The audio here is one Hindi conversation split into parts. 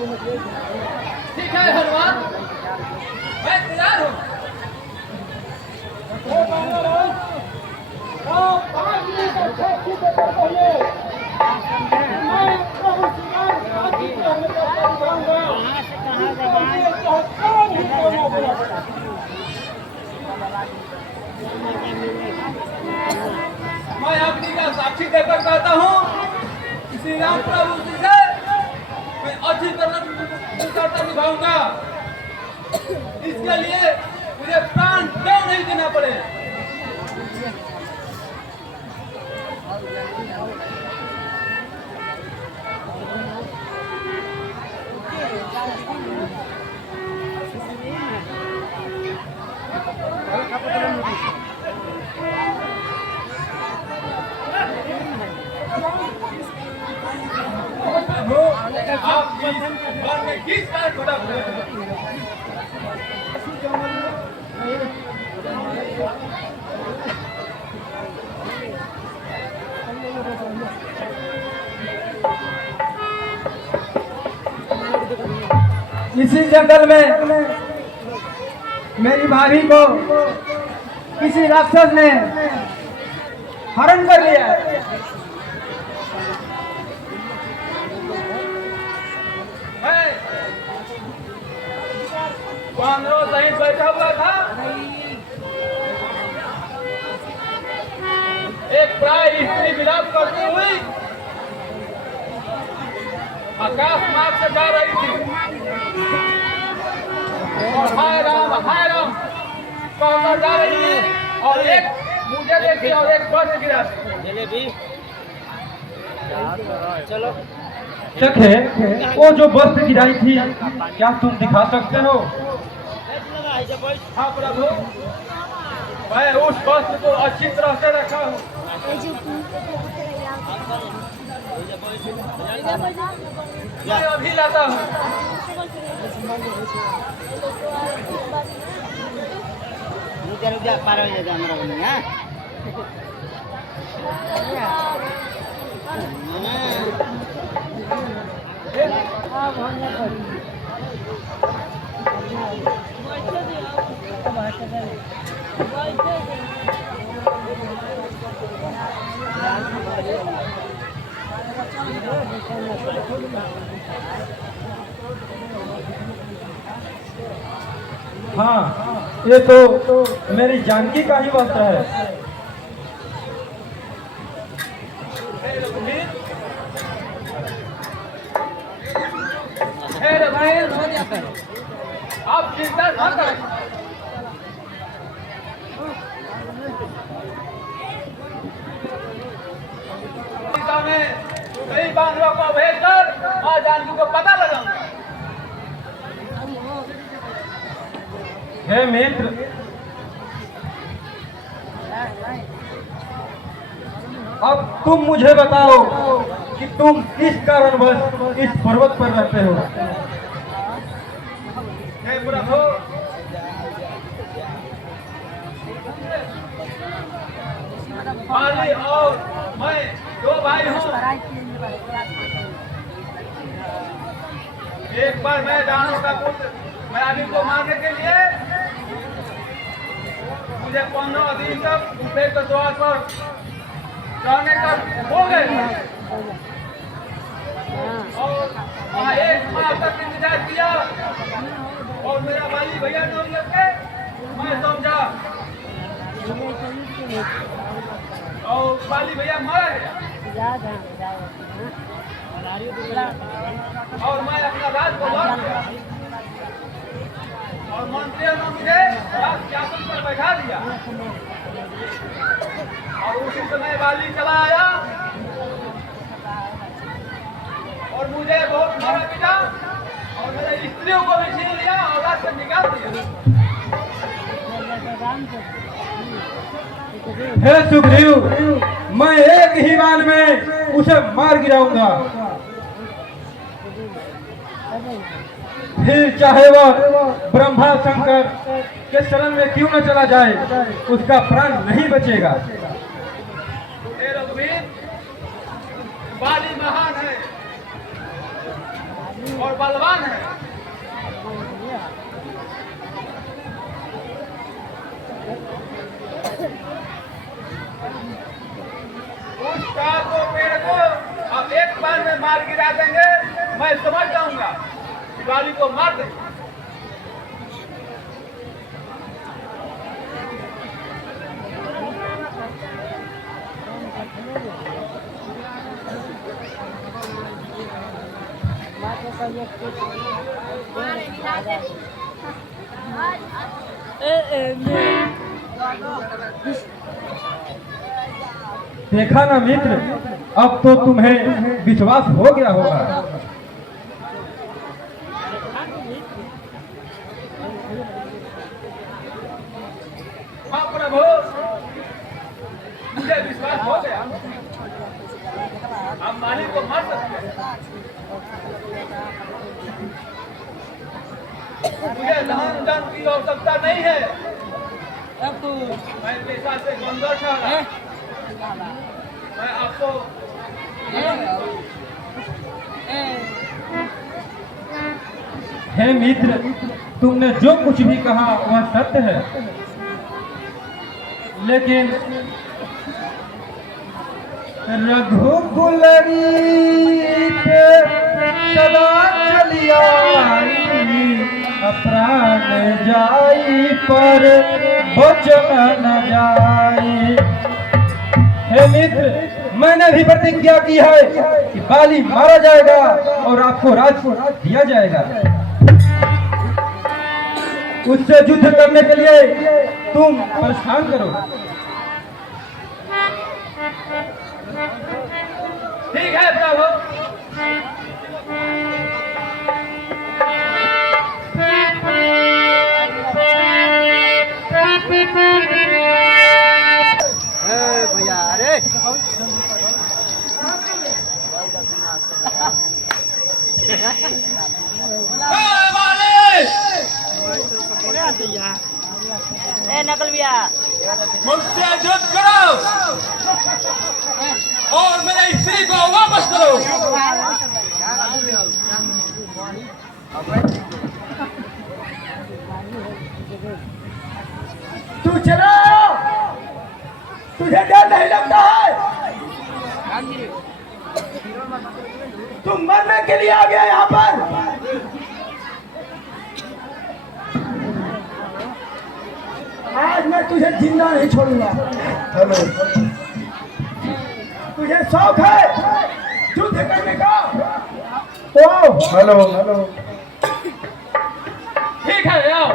ठीक है हनुमान, मैं तैयार हूँ। मैं अपनी का साक्षी देकर कहता हूँ, श्री राम प्रभु जी से मैं अच्छी तरह कर्तव्य निभाऊंगा। इसके लिए मुझे प्राण क्यों नहीं देना पड़े। आप इस बार में किस कारण घोड़ा इसी जंगल में मेरी भाभी को किसी राक्षस ने हरण कर लिया है। वानरों सहित बैठा हुआ था। एक प्राय स्त्री विलाप करती हुई आकाश मार्ग से जा रही थी और हाय राम कहकर जा रही थी और एक मुझे देखी और एक बस गिरा। चलो सखे, वो जो वस्त्र गिराई थी क्या तुम दिखा सकते हो? हाँ प्रभु, मैं उस वस्त्र को अच्छी तरह से रखा हूँ। मैं अभी लाता हूँ। हाँ, ये तो मेरी जानकी का ही वस्त्र है। आप चिंता न करें। में कई बांधवों को भेजकर मां जानकी को पता लगाऊंगा। हे मित्र, अब तुम मुझे बताओ कि तुम किस कारणवश इस पर्वत पर रहते हो? हे प्रभु, बाली और मैं दो भाई हूँ। एक बार मैं दानव का पुत्र मैरानी को मारने के लिए मुझे 15 दिन तक उठे के द्वार पर जाने का हो गए और वहाँ एक माह तक इंतजार किया और मेरा बाली भैया डोर लेके मैं समझा और बाली भैया मारा गया और मैं अपना राज को लौट गया और मंत्रियों ने मुझे राज शासन पर बैठा दिया और उसी समय बाली चला आया और मुझे बहुत मारा पीटा और मेरे स्त्रियों को भी छीन लिया और राज से निकाल दिया। हे सुग्रीव, मैं एक ही बार में उसे मार गिराऊंगा, फिर चाहे वह ब्रह्मा शंकर के शरण में क्यों न चला जाए, उसका प्राण नहीं बचेगा। हे रघुवीर, बाली महान है और और बलवान है। उस काल को पेड़ को अब एक बार में मार गिरा देंगे, मैं समझ जाऊंगा दिवाली को मार देंगे। देखा ना मित्र, अब तो तुम्हें विश्वास हो गया होगा। हाँ प्रभु, मुझे विश्वास हो गया। अब मालिक को मार सकते हैं। मुझे धन धन की आवश्यकता नहीं है। मैं पैसा से बंदर था। मैं आपको हे मित्र, तुमने जो कुछ भी कहा वह सत्य है, लेकिन रघुकुलरी सदा चलिया प्राण जाई पर वचन न जाई। हे मित्र, मैंने भी प्रतिज्ञा की है कि बाली मारा जाएगा और आपको राज दिया जाएगा। उससे युद्ध करने के लिए तुम परेशान करो। ठीक है प्रभु। भैया अरे नकल भैया मुझसे युद्ध करो और मेरे स्त्री को वापस करो। तू चला, तुझे डर नहीं लगता है? तुम मरने के लिए आ गया यहाँ पर? आज मैं तुझे जिंदा नहीं छोड़ूंगा। हेलो, तुझे शौक है युद्ध करने का? ओ हेलो हेलो, ठीक है आओ।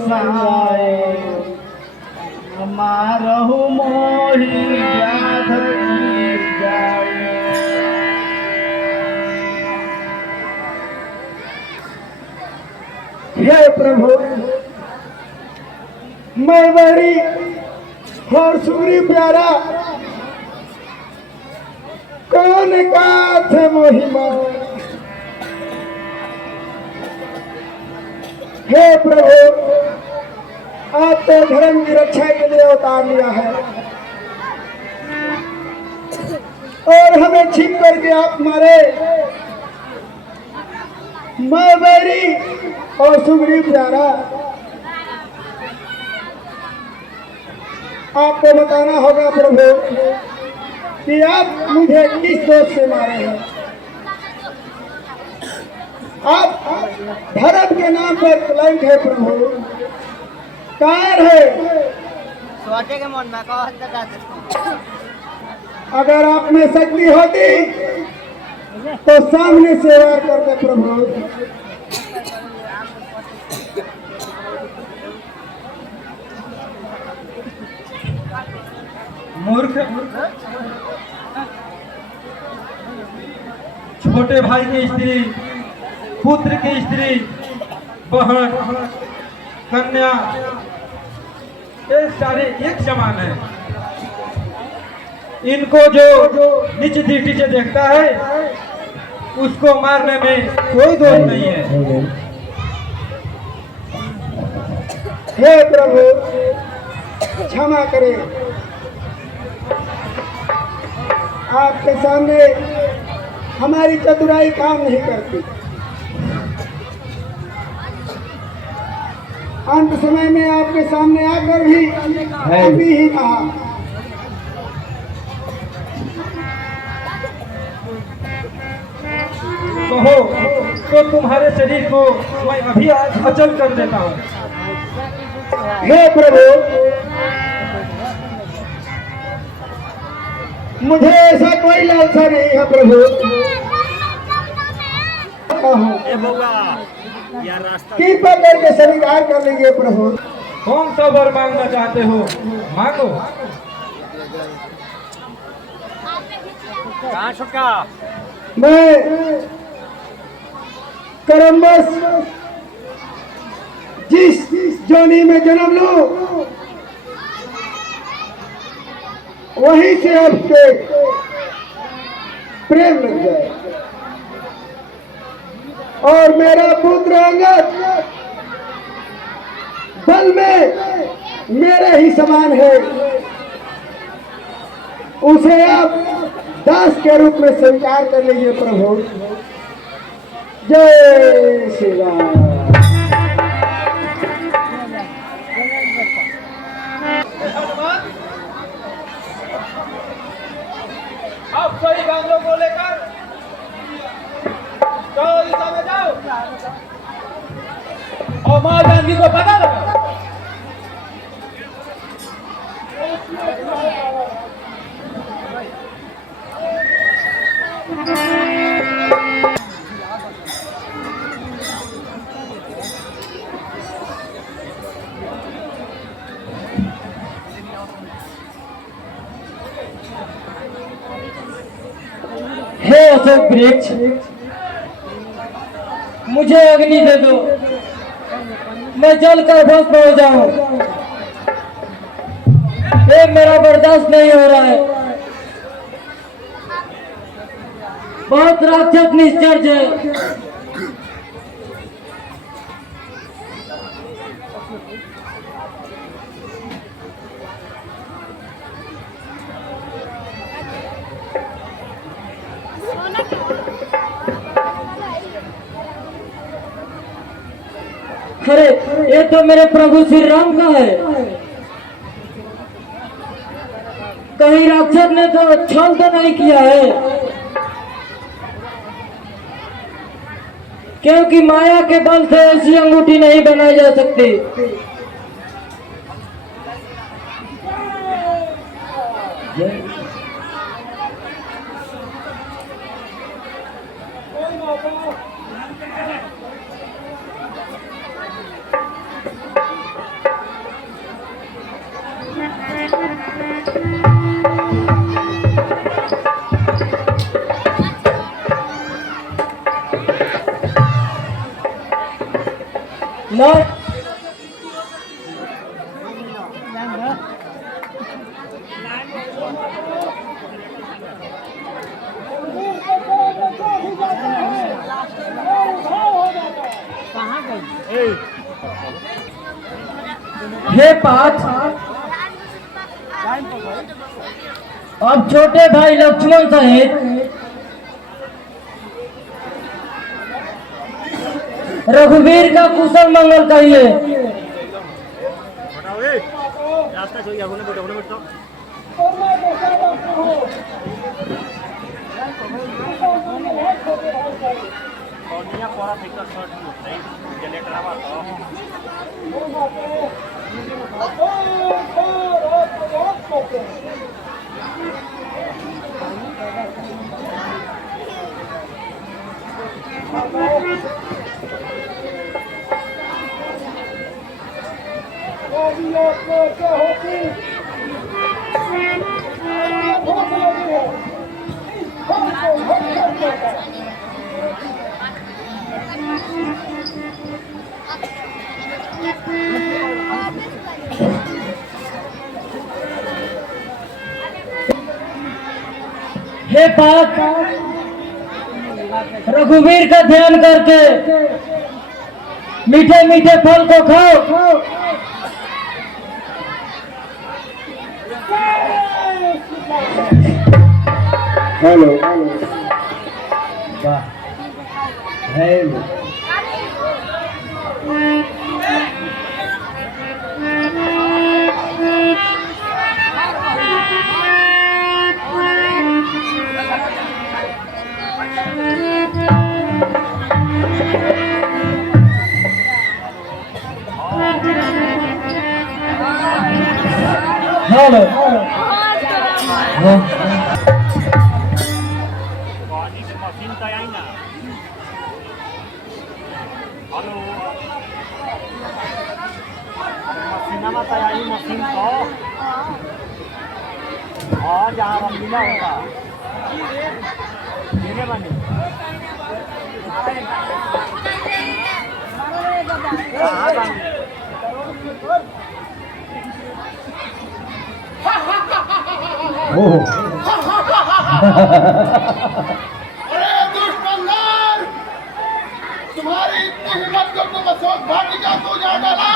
सहाय मारहु मोहि व्याध जाय। हे प्रभु, मैं बड़ी और सुग्रीव प्यारा कौन गाथ मोहिमा। हे प्रभु, आपने धर्म की रक्षा के लिए अवतार लिया है और हमें छीन करके आप मारे। मैं बैरी और सुग्रीव प्यारा, आपको बताना होगा प्रभु कि आप मुझे किस दोष से मारे हैं। आप धर्म के नाम पर कलंक है प्रभु, कायर है। सोचे के मन में कहो अगर आप में शक्ति होती तो सामने से वार करते प्रभु। मूर्ख, छोटे भाई की स्त्री, पुत्र की स्त्री, बहन, कन्या, ये सारे एक समान है। इनको जो नीच दृष्टि से देखता है उसको मारने में कोई दोष नहीं है। हे प्रभु, क्षमा करें। आपके सामने हमारी चतुराई काम नहीं करती। अंत समय में आपके सामने आकर भी अभी ही कहा। कहो तो तुम्हारे शरीर को मैं अभी आज अचल कर देता हूँ। हे प्रभु, मुझे ऐसा कोई लालसा नहीं है प्रभु। कृपा करके स्वीकार कर लीजिए प्रभु। कौन सा वर मांगना चाहते हो, मांगो। कहाँ छुटका? मैं कर्मवश जिस जोनी में जन्म लूं वहीं से आपके प्रेम लग जाए और मेरा पुत्र अंगद बल में मेरे ही समान है। उसे आप दास के रूप में स्वीकार कर लीजिए प्रभु। जय श्री राम। आप सभी बांग्लों को लेकर चलो दिशा में जाओ और माँ जानकी को पता लगाओ। हे अशोक वृक्ष, मुझे अग्नि दे दो, मैं जल कर भस्म हो जाऊं। ये मेरा बर्दाश्त नहीं हो रहा है। बहुत राक्षस निश्चर्य है। अरे ये तो मेरे प्रभु श्री राम का है। कहीं राक्षस ने तो छल तो नहीं किया है, क्योंकि माया के बल से ऐसी अंगूठी नहीं बनाई जा सकती। लो। हे पाठ अब छोटे भाई लक्ष्मण सहित रघुवीर का कुशल मंगल कहिए। हे पाक रघुवीर का ध्यान करके मीठे मीठे फल को खाओ। हेलो वाह हेलो हेलो मशीन तो आई ना। हेलो मशीन में तो आई मशीन को हाँ जहाँ रंगीला होगा मेरे बने हाँ बने अरे दुश्मन तुम्हारी इतनी हिम्मत को तुम अशोक भाटिका को जा डाला।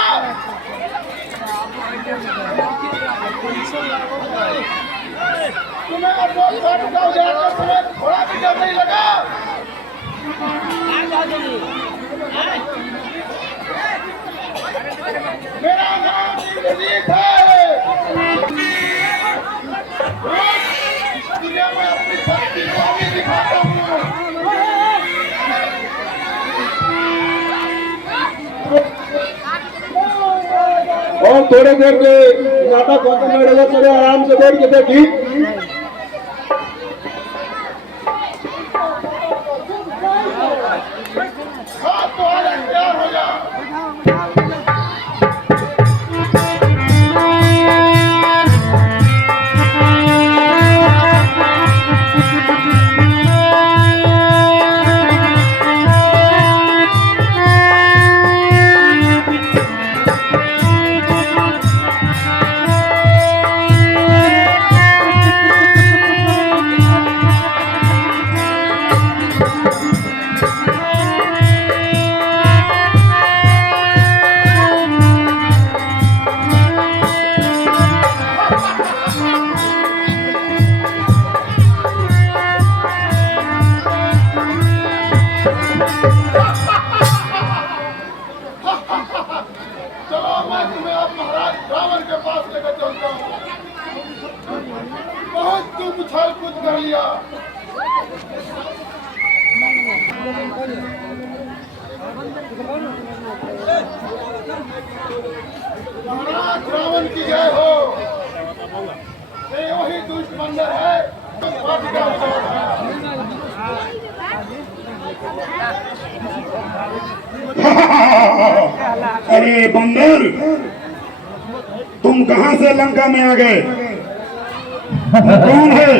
तुम्हें अशोक भाटिका उजाड़कर तुम्हें थोड़ा भी डर नहीं लगा। मेरा नाम इंद्रजीत है। दुनिया में अपनी शक्ति को अभी दिखाता हूँ। और थोड़े देर के नाटक खत्म रहेगा, चले आराम से बैठ के देखी। हाँ तो आज तैयार हो जा। बहुत तुम उछल कूद कर लिया। महाराज रावण की जय हो। ये वही दुष्ट बंदर है। अरे बंदर, तुम कहां से लंका में आ गए? कौन है?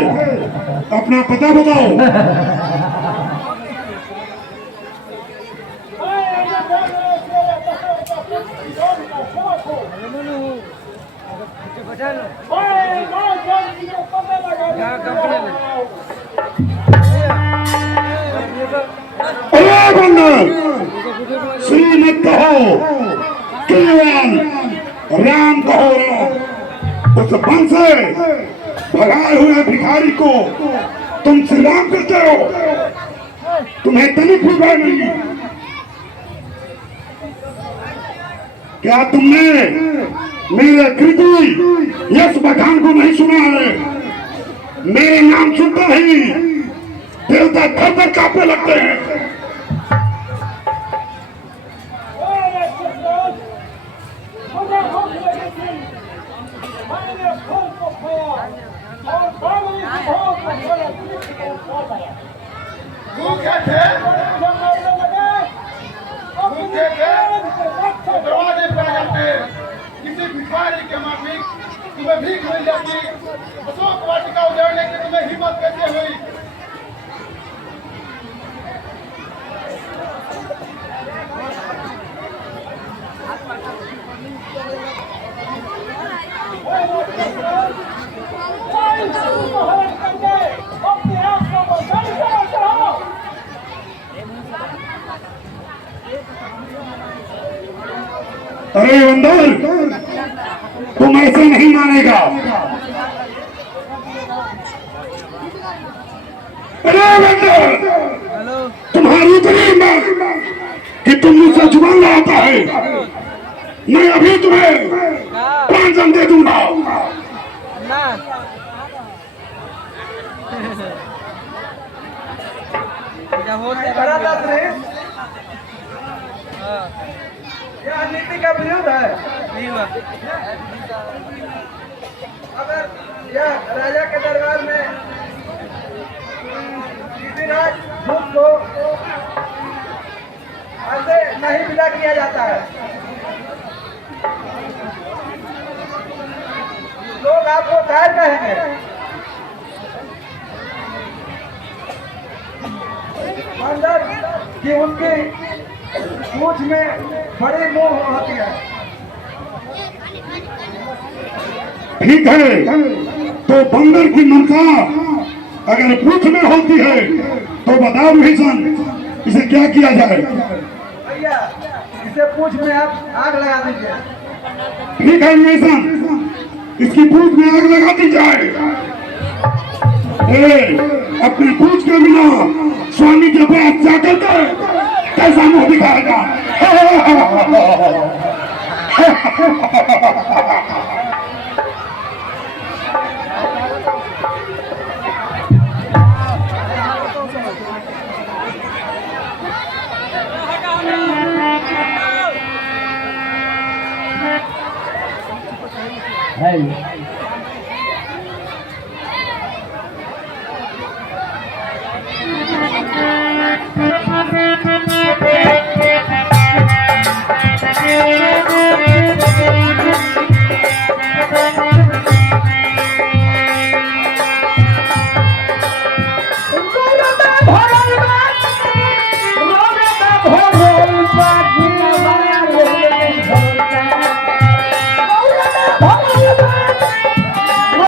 अपना पता बताओ। अरे बंदर, श्री मत कहो, केवल राम कहो राम। उस वन से भगाए हुए भिखारी को तुम श्री राम कहते हो, तुम्हें तनिक भी भय नहीं। क्या तुमने मेरे कृति यश बखान को नहीं सुना है? मेरे नाम सुनते ही देवता थर थर कांपने लगते हैं। भूखे थे दरवाजे पे आ जाते, किसी भिखारी के माफिक तुम्हें भीख मिल जाती। अशोक वाटिका उजाड़ने की तुम्हें हिम्मत कैसे हुई? अरे बंदर, तुम ऐसे नहीं मानेगा। अरे बंदर, तुम्हारी इतनी हिम्मत कि तुम मुझसे जुबान लड़ाता है। मैं अभी तुम्हें प्राण दे दूंगा। यह नीति का विरोध है। अगर यह राजा के दरबार में किसी राजदूत को ऐसे नहीं विदा किया जाता है, लोग आपको कायर कहेंगे। अंदर कि उनकी पूछ में बड़ी मुंह होती है। ठीक है, तो बंदर की मनसा अगर पूछ में होती है तो बताओ भीषण, इसे क्या किया जाए? भैया, इसे पूछ में आप आग लगा दीजिए। ठीक है भीषण, इसकी पूछ में आग लगा दी जाए। अपनी पूछ के बिना स्वामी के पास जाकर के कैसा मुंह दिखाएगा? है